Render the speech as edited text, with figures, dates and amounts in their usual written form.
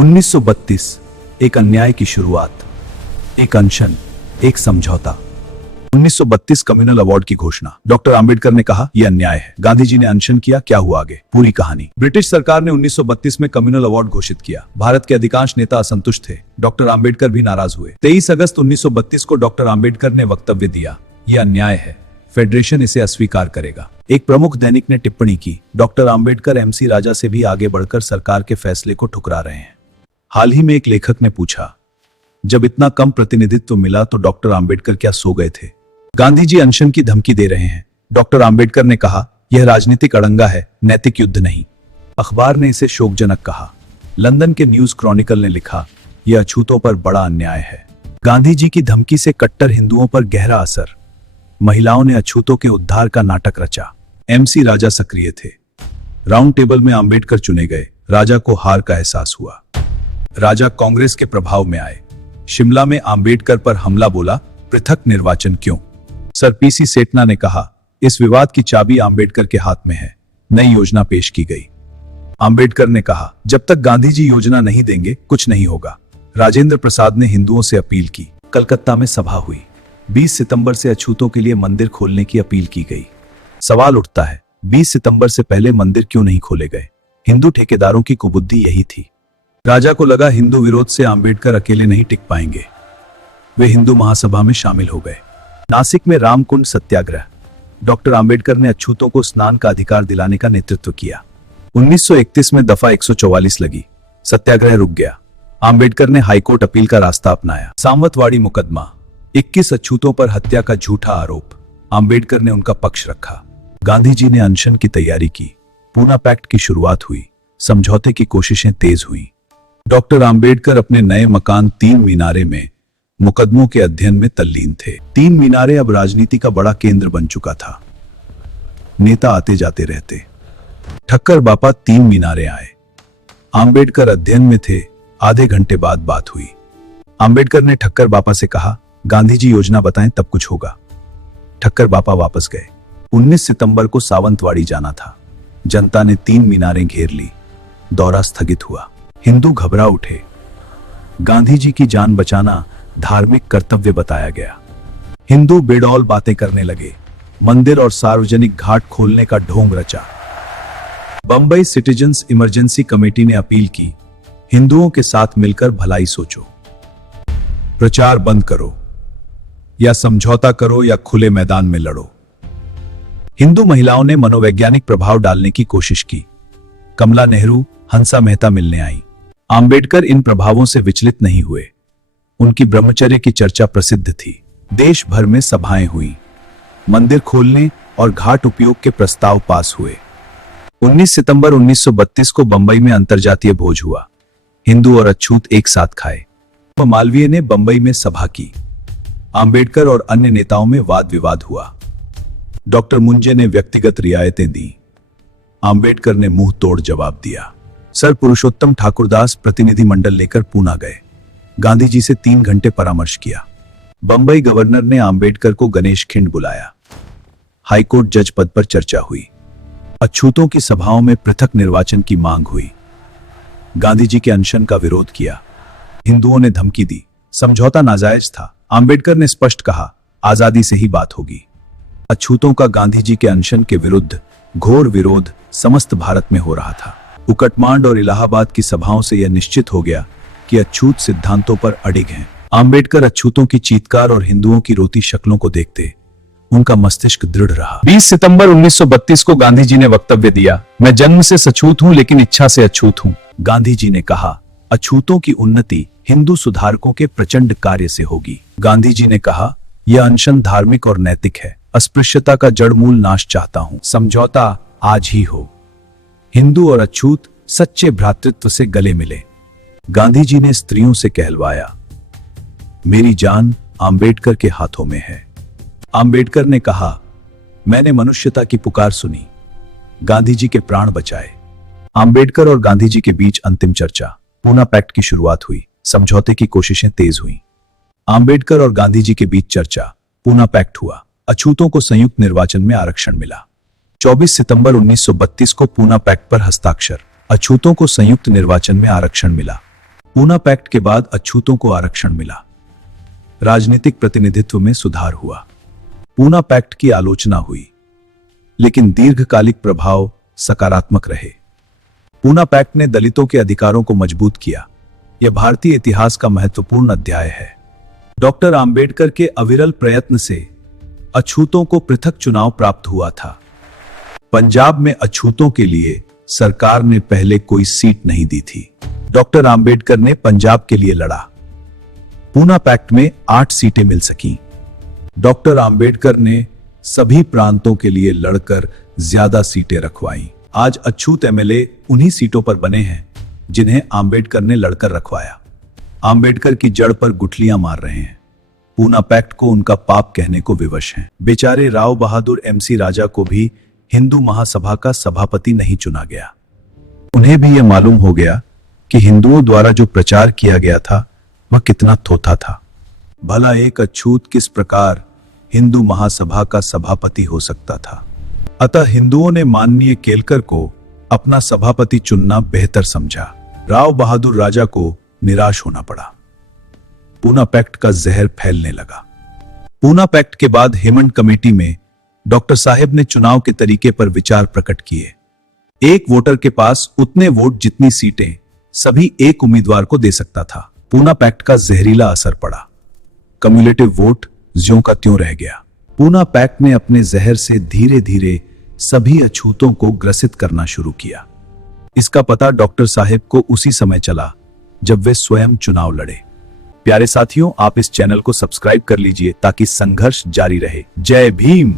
1932 एक अन्याय की शुरुआत, एक अनशन, एक समझौता। 1932 कम्युनल अवार्ड की घोषणा। डॉक्टर आंबेडकर ने कहा यह अन्याय है। गांधी जी ने अनशन किया, क्या हुआ आगे? पूरी कहानी। ब्रिटिश सरकार ने 1932 में कम्युनल अवार्ड घोषित किया। भारत के अधिकांश नेता असंतुष्ट थे, डॉक्टर आंबेडकर भी नाराज हुए। 23 अगस्त 1932 को डॉक्टर आंबेडकर ने वक्तव्य दिया, यह अन्याय है, फेडरेशन इसे अस्वीकार करेगा। एक प्रमुख दैनिक ने टिप्पणी की, डॉक्टर आंबेडकर एमसी राजा से भी आगे बढ़कर सरकार के फैसले को ठुकरा रहे हैं। हाल ही में एक लेखक ने पूछा, जब इतना कम प्रतिनिधित्व मिला तो डॉक्टर आंबेडकर क्या सो गए थे? गांधी जी अनशन की धमकी दे रहे हैं। डॉक्टर आंबेडकर ने कहा, यह राजनीतिक अड़ंगा है, नैतिक युद्ध नहीं। अखबार ने इसे शोकजनक कहा। लंदन के न्यूज क्रॉनिकल ने लिखा, यह अछूतों पर बड़ा अन्याय है। गांधी जी की धमकी से कट्टर हिंदुओं पर गहरा असर। महिलाओं ने अछूतों के उद्धार का नाटक रचा। एमसी राजा सक्रिय थे। राउंड टेबल में आंबेडकर चुने गए। राजा को हार का एहसास हुआ। राजा कांग्रेस के प्रभाव में आए। शिमला में आंबेडकर पर हमला बोला, पृथक निर्वाचन क्यों? सर पीसी सेठना ने कहा, इस विवाद की चाबी आंबेडकर के हाथ में है। नई योजना पेश की गई। आंबेडकर ने कहा, जब तक गांधी जी योजना नहीं देंगे कुछ नहीं होगा। राजेंद्र प्रसाद ने हिंदुओं से अपील की। कलकत्ता में सभा हुई। 20 सितंबर से अछूतों के लिए मंदिर खोलने की अपील की गई। सवाल उठता है, 20 सितंबर से पहले मंदिर क्यों नहीं खोले गए? हिंदू ठेकेदारों की कुबुद्धि यही थी। राजा को लगा हिंदू विरोध से आंबेडकर अकेले नहीं टिक पाएंगे। वे हिंदू महासभा में शामिल हो गए। नासिक में रामकुंड सत्याग्रह। डॉक्टर आंबेडकर ने अछूतों को स्नान का अधिकार दिलाने का नेतृत्व किया। 1931 में दफा 144 लगी। सत्याग्रह रुक गया। आंबेडकर ने हाईकोर्ट अपील का रास्ता अपनाया। सामंतवाड़ी मुकदमा। 21 अछूतों पर हत्या का झूठा आरोप। आंबेडकर ने उनका पक्ष रखा। गांधी जी ने अनशन की तैयारी की। पूना पैक्ट की शुरुआत हुई। समझौते की कोशिशें तेज हुई। डॉक्टर आंबेडकर अपने नए मकान 3 मीनारे में मुकदमों के अध्ययन में तल्लीन थे। 3 मीनारे अब राजनीति का बड़ा केंद्र बन चुका था। नेता आते जाते रहते। ठक्कर बापा 3 मीनारे आए। आंबेडकर अध्ययन में थे। आधे घंटे बाद बात हुई। आंबेडकर ने ठक्कर बापा से कहा, गांधी जी योजना बताएं तब कुछ होगा। ठक्कर बापा वापस गए। 19 सितंबर को सावंतवाड़ी जाना था। जनता ने 3 मीनारें घेर ली। दौरा स्थगित हुआ। हिंदू घबरा उठे। गांधी जी की जान बचाना धार्मिक कर्तव्य बताया गया। हिंदू बेडौल बातें करने लगे। मंदिर और सार्वजनिक घाट खोलने का ढोंग रचा। बंबई सिटीजन्स इमरजेंसी कमेटी ने अपील की, हिंदुओं के साथ मिलकर भलाई सोचो। प्रचार बंद करो, या समझौता करो या खुले मैदान में लड़ो। हिंदू महिलाओं ने मनोवैज्ञानिक प्रभाव डालने की कोशिश की। कमला नेहरू, हंसा मेहता मिलने आई। आंबेडकर इन प्रभावों से विचलित नहीं हुए। उनकी ब्रह्मचर्य की चर्चा प्रसिद्ध थी। देश भर में सभाएं हुई। मंदिर खोलने और घाट उपयोग के प्रस्ताव पास हुए। 19 सितंबर 1932 को बंबई में अंतर्जातीय भोज हुआ। हिंदू और अछूत एक साथ खाए। मालवीय ने बंबई में सभा की। आंबेडकर और अन्य नेताओं में वाद विवाद हुआ। डॉक्टर मुंजे ने व्यक्तिगत रियायतें दी। आंबेडकर ने मुंह तोड़ जवाब दिया। सर पुरुषोत्तम ठाकुरदास प्रतिनिधिमंडल लेकर पूना गए। गांधी जी से 3 घंटे परामर्श किया। बंबई गवर्नर ने आंबेडकर को गणेश खिंड बुलाया। हाईकोर्ट जज पद पर चर्चा हुई। अछूतों की सभाओं में पृथक निर्वाचन की मांग हुई। गांधी जी के अनशन का विरोध किया। हिंदुओं ने धमकी दी। समझौता नाजायज था। आंबेडकर ने स्पष्ट कहा, आजादी से ही बात होगी। अछूतों का गांधी जी के अनशन के विरुद्ध घोर विरोध समस्त भारत में हो रहा था। उकटमांड और इलाहाबाद की सभाओं से यह निश्चित हो गया कि अछूत सिद्धांतों पर अडिग हैं। आंबेडकर अछूतों की चीत्कार और हिंदुओं की रोती शक्लों को देखते उनका मस्तिष्क दृढ़ रहा। 20 सितंबर 1932 को गांधी जी ने वक्तव्य दिया, मैं जन्म से सछूत हूं लेकिन इच्छा से अछूत हूं। गांधी जी ने कहा, अछूतों की उन्नति हिंदू सुधारकों के प्रचंड कार्य से होगी। गांधी जी ने कहा, यह अनशन धार्मिक और नैतिक है। अस्पृश्यता का जड़मूल नाश चाहता हूं। समझौता आज ही हो। हिंदू और अछूत सच्चे भ्रातृत्व से गले मिले। गांधी जी ने स्त्रियों से कहलवाया, मेरी जान आंबेडकर के हाथों में है। आंबेडकर ने कहा, मैंने मनुष्यता की पुकार सुनी। गांधी जी के प्राण बचाए। आंबेडकर और गांधी जी के बीच अंतिम चर्चा। पूना पैक्ट की शुरुआत हुई। समझौते की कोशिशें तेज हुई। आंबेडकर और गांधी जी के बीच चर्चा। पूना पैक्ट हुआ। अछूतों को संयुक्त निर्वाचन में आरक्षण मिला। 24 सितंबर 1932 को पूना पैक्ट पर हस्ताक्षर। अछूतों को संयुक्त निर्वाचन में आरक्षण मिला। पूना पैक्ट के बाद अछूतों को आरक्षण मिला। राजनीतिक प्रतिनिधित्व में सुधार हुआ। पूना पैक्ट की आलोचना हुई, लेकिन दीर्घकालिक प्रभाव सकारात्मक रहे। पूना पैक्ट ने दलितों के अधिकारों को मजबूत किया। यह भारतीय इतिहास का महत्वपूर्ण अध्याय है। डॉक्टर आंबेडकर के अविरल प्रयत्न से अछूतों को पृथक चुनाव प्राप्त हुआ था। पंजाब में अछूतों के लिए सरकार ने पहले कोई सीट नहीं दी थी। डॉक्टर आंबेडकर ने पंजाब के लिए लड़ा। पूना पैक्ट में 8 सीटें मिल सकी। डॉक्टर आंबेडकर ने सभी प्रांतों के लिए लड़कर ज्यादा सीटें रखवाई। आज अछूत एमएलए उन्हीं सीटों पर बने हैं जिन्हें आंबेडकर ने लड़कर रखवाया। आंबेडकर की जड़ पर गुठलियां मार रहे हैं। पूना पैक्ट को उनका पाप कहने को विवश हैं। बेचारे राव बहादुर एमसी राजा को भी हिंदू महासभा का सभापति नहीं चुना गया। उन्हें भी यह मालूम हो गया कि हिंदुओं द्वारा जो प्रचार किया गया था वह कितना थोथा था। भला एक अछूत किस प्रकार हिंदू महासभा का सभापति हो सकता था। अतः हिंदुओं ने माननीय केलकर को अपना सभापति चुनना बेहतर समझा। राव बहादुर राजा को निराश होना पड़ा। पूना पैक्ट का जहर फैलने लगा। पूना पैक्ट के बाद हेमंड कमेटी में डॉक्टर साहेब ने चुनाव के तरीके पर विचार प्रकट किए। एक वोटर के पास उतने वोट जितनी सीटें सभी एक उम्मीदवार को दे सकता था। पूना पैक्ट का जहरीला असर पड़ा। कम्युलेटिव वोट ज्यों का त्यों रह गया। पूना पैक्ट ने अपने जहर से धीरे धीरे सभी अछूतों को ग्रसित करना शुरू किया। इसका पता डॉक्टर साहेब को उसी समय चला जब वे स्वयं चुनाव लड़े। प्यारे साथियों, आप इस चैनल को सब्सक्राइब कर लीजिए ताकि संघर्ष जारी रहे। जय भीम।